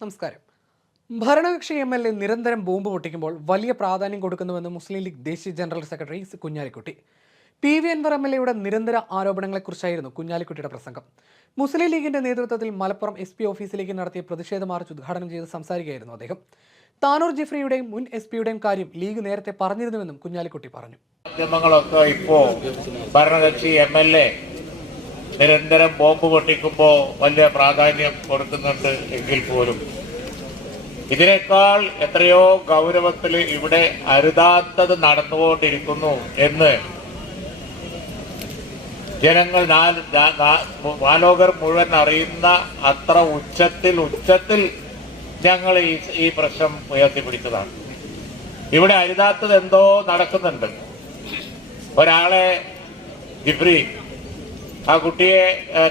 നമസ്കാരം. ഭരണകക്ഷി MLA നിരന്തരം ബോംബ് പൊട്ടിക്കുമ്പോൾ വലിയ പ്രാധാന്യം കൊടുക്കുന്നുവെന്ന് മുസ്ലിം ലീഗ് ദേശീയ general secretary Kunhalikutty. PV Anvar MLAയുടെ നിരന്തര ആരോപണങ്ങളെക്കുറിച്ചായിരുന്നു കുഞ്ഞാലിക്കുട്ടിയുടെ പ്രസംഗം. മുസ്ലിം ലീഗിന്റെ നേതൃത്വത്തിൽ മലപ്പുറം SP ഓഫീസിലേക്ക് നടത്തിയ പ്രതിഷേധ മാർച്ച് ഉദ്ഘാടനം ചെയ്ത് സംസാരിക്കുകയായിരുന്നു അദ്ദേഹം. താനൂർ ജിഫ്രിയുടെയും മുൻ SP-യുടെയും കാര്യം ലീഗ് നേരത്തെ പറഞ്ഞിരുന്നുവെന്നും കുഞ്ഞാലിക്കുട്ടി പറഞ്ഞു. മാധ്യമങ്ങളൊക്കെ ഇപ്പോ ഭരണകക്ഷി MLA നിരന്തരം ബോംബ് പൊട്ടിക്കുമ്പോൾ വലിയ പ്രാധാന്യം കൊടുക്കുന്നുണ്ട് എങ്കിൽ പോലും ഇതിനേക്കാൾ എത്രയോ ഗൗരവത്തിൽ ഇവിടെ അരുതാത്തത് നടന്നുകൊണ്ടിരിക്കുന്നു എന്ന് ജനങ്ങൾ മാലോകർ മുഴുവൻ അറിയുന്ന അത്ര ഉച്ചത്തിൽ ഞങ്ങൾ ഈ പ്രശ്നം ഉയർത്തിപ്പിടിച്ചതാണ്. ഇവിടെ അരുതാത്തത് എന്തോ നടക്കുന്നുണ്ട്. ഒരാളെ ജിബ്രി ആ കുട്ടിയെ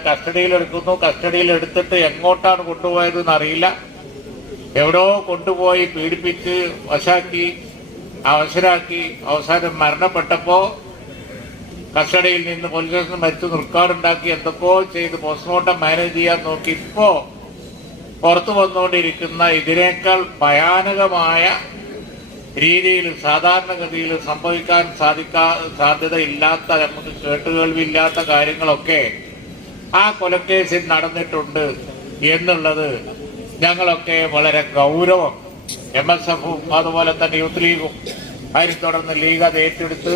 കസ്റ്റഡിയിലെടുക്കുന്നു. കസ്റ്റഡിയിലെടുത്തിട്ട് എങ്ങോട്ടാണ് കൊണ്ടുപോയതെന്ന് അറിയില്ല. എവിടോ കൊണ്ടുപോയി പീഡിപ്പിച്ച് വശാക്കി അവശരാക്കി അവസാനം മരണപ്പെട്ടപ്പോ കസ്റ്റഡിയിൽ നിന്ന് പോലീസ് സ്റ്റേഷനിൽ മരിച്ചു നിർക്കാടുണ്ടാക്കി എന്തൊക്കെയോ ചെയ്ത് പോസ്റ്റ്മോർട്ടം മാനേജ് ചെയ്യാൻ നോക്കി ഇപ്പോ പുറത്തു വന്നുകൊണ്ടിരിക്കുന്ന ഇതിനേക്കാൾ ഭയാനകമായ രീതിയിൽ സാധാരണഗതിയിൽ സംഭവിക്കാൻ സാധ്യതയില്ലാത്ത നമുക്ക് കേട്ടുകേൾവില്ലാത്ത കാര്യങ്ങളൊക്കെ ആ കൊലക്കേസിൽ നടന്നിട്ടുണ്ട് എന്നുള്ളത് ഞങ്ങളൊക്കെ വളരെ ഗൗരവം MSF-ഉം അതുപോലെ തന്നെ യൂത്ത് ലീഗും അതിനെ തുടർന്ന് ലീഗ് അത് ഏറ്റെടുത്ത്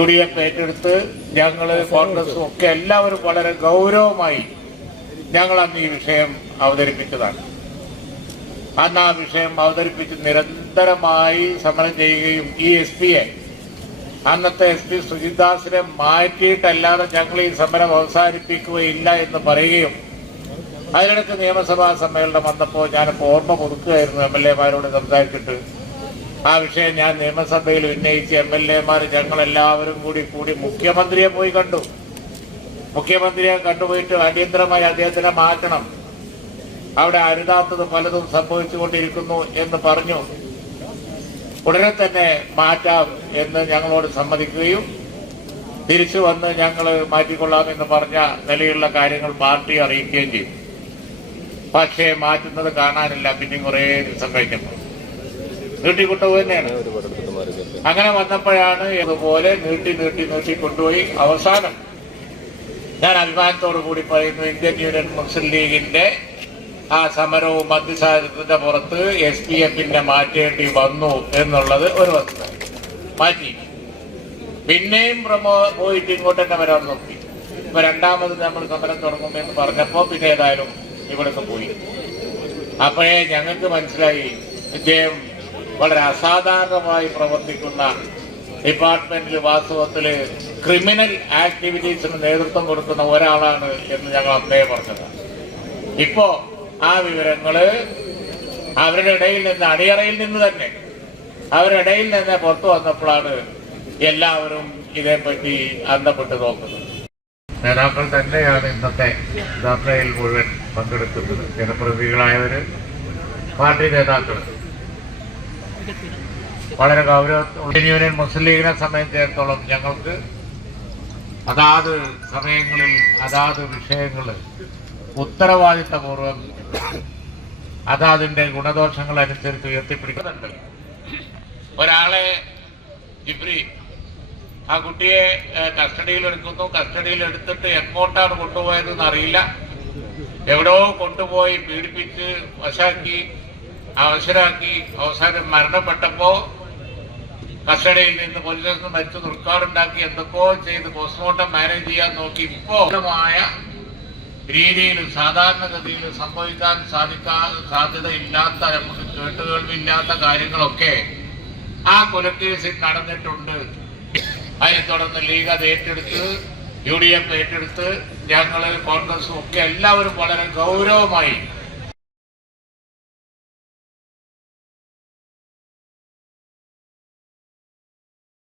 UDF ഏറ്റെടുത്ത് ഞങ്ങള് കോൺഗ്രസും ഒക്കെ എല്ലാവരും വളരെ ഗൗരവമായി ഞങ്ങൾ അന്ന് ഈ വിഷയം അവതരിപ്പിച്ചതാണ്. അന്ന് ആ വിഷയം അവതരിപ്പിച്ച് നിരന്തരമായി സമരം ചെയ്യുകയും ഈ SP-യെ അന്നത്തെ SP സുജിത്ദാസിനെ മാറ്റിയിട്ടല്ലാതെ ഞങ്ങൾ ഈ സമരം അവസാനിപ്പിക്കുകയില്ല എന്ന് പറയുകയും അതിനിടയ്ക്ക് നിയമസഭാ സമ്മേളനം വന്നപ്പോൾ ഞാനിപ്പോൾ ഓർമ്മ പുതുക്കുകയായിരുന്നു MLA-മാരോട് സംസാരിച്ചിട്ട്. ആ വിഷയം ഞാൻ നിയമസഭയിൽ ഉന്നയിച്ച് MLA-മാർ ഞങ്ങളെല്ലാവരും കൂടി മുഖ്യമന്ത്രിയെ പോയി കണ്ടു. മുഖ്യമന്ത്രിയെ കണ്ടുപോയിട്ട് അടിയന്തരമായി അദ്ദേഹത്തിനെ മാറ്റണം, അവിടെ അരുതാത്തത് പലതും സംഭവിച്ചുകൊണ്ടിരിക്കുന്നു എന്ന് പറഞ്ഞു. ഉടനെ തന്നെ മാറ്റാം എന്ന് ഞങ്ങളോട് സമ്മതിക്കുകയും തിരിച്ചു വന്ന് ഞങ്ങൾ മാറ്റിക്കൊള്ളാമെന്ന് പറഞ്ഞ നിലയിലുള്ള കാര്യങ്ങൾ പാർട്ടി അറിയിക്കുകയും ചെയ്തു. പക്ഷേ മാറ്റുന്നത് കാണാനില്ല. പിന്നെ കുറേ ദിവസം കഴിഞ്ഞപ്പോൾ നീട്ടിക്കൊണ്ടുപോയി തന്നെയാണ്. അങ്ങനെ വന്നപ്പോഴാണ് ഇതുപോലെ നീട്ടി കൊണ്ടുപോയി അവസാനം ഞാൻ അഭിമാനത്തോടു കൂടി പറയുന്നു, ഇന്ത്യൻ യൂണിയൻ മുസ്ലിം ലീഗിന്റെ ആ സമരവും മധ്യസ്ഥാനത്തിന്റെ പുറത്ത് SPF-നെ മാറ്റേണ്ടി വന്നു എന്നുള്ളത് ഒരു വസ്തുത. മാറ്റി പിന്നെയും പോയിട്ട് ഇങ്ങോട്ട് തന്നെ വരാൻ നോക്കി. ഇപ്പൊ രണ്ടാമത് നമ്മൾ സമരം തുടങ്ങുമെന്ന് പറഞ്ഞപ്പോ പിന്നെ ഏതായാലും ഇവിടുന്ന് പോയി. അപ്പോഴേ ഞങ്ങൾക്ക് മനസ്സിലായി ഇദ്ദേഹം വളരെ അസാധാരണമായി പ്രവർത്തിക്കുന്ന ഡിപ്പാർട്ട്മെന്റിൽ വാസ്തവത്തില് ക്രിമിനൽ ആക്ടിവിറ്റീസിന് നേതൃത്വം കൊടുക്കുന്ന ഒരാളാണ് എന്ന് ഞങ്ങൾ അന്നേ പറഞ്ഞതാണ്. ഇപ്പോ ആ വിവരങ്ങള് അവരുടെ ഇടയിൽ നിന്ന് അണിയറയിൽ നിന്ന് തന്നെ പുറത്തു വന്നപ്പോഴാണ് എല്ലാവരും ഇതേപ്പറ്റി അന്തപ്പെട്ട് നോക്കുന്നത്. നേതാക്കൾ തന്നെയാണ് ഇന്നത്തെ യാത്രയിൽ മുഴുവൻ പങ്കെടുക്കുന്നത്. ജനപ്രതിനിധികളായവര്, പാർട്ടി നേതാക്കൾ വളരെ ഗൗരവത്തോടെ യൂണിയൻ മുസ്ലിം ലീഗിനെ സംബന്ധിച്ചിടത്തോളം ഞങ്ങൾക്ക് അതാത് സമയങ്ങളിൽ അതാത് വിഷയങ്ങൾ ഉത്തരവാദിത്തപൂർവം അതാതിന്റെ ഗുണദോഷങ്ങൾ അനുസരിച്ച് ഉയർത്തിപ്പിടിക്കുന്നുണ്ട്. ഒരാളെ ജിബ്രി ആ കുട്ടിയെ കസ്റ്റഡിയിലെടുക്കുന്നു. കസ്റ്റഡിയിലെടുത്തിട്ട് എങ്ങോട്ടാണ് കൊണ്ടുപോയതെന്ന് അറിയില്ല. എവിടോ കൊണ്ടുപോയി പീഡിപ്പിച്ച് വശാക്കി അവശരാക്കി അവസാനം മരണപ്പെട്ടപ്പോ കസ്റ്റഡിയിൽ നിന്ന് പോലീസ് സ്റ്റേഷനിൽ മരിച്ചു നിർക്കാടുണ്ടാക്കി എന്തൊക്കെയോ ചെയ്ത് പോസ്റ്റ്മോർട്ടം മാനേജ് ചെയ്യാൻ നോക്കി ഇപ്പോഴമായ രീതിയിൽ സാധാരണഗതിയിൽ സംഭവിക്കാൻ സാധ്യതയില്ലാത്ത നമുക്ക് കേട്ടുകേൾവില്ലാത്ത കാര്യങ്ങളൊക്കെ ആ കൊലക്കേസിൽ നടന്നിട്ടുണ്ട്. അതിനെ തുടർന്ന് ലീഗ് അത് ഏറ്റെടുത്ത് UDF ഏറ്റെടുത്ത് ഞങ്ങൾ കോൺഗ്രസും ഒക്കെ എല്ലാവരും വളരെ ഗൗരവമായി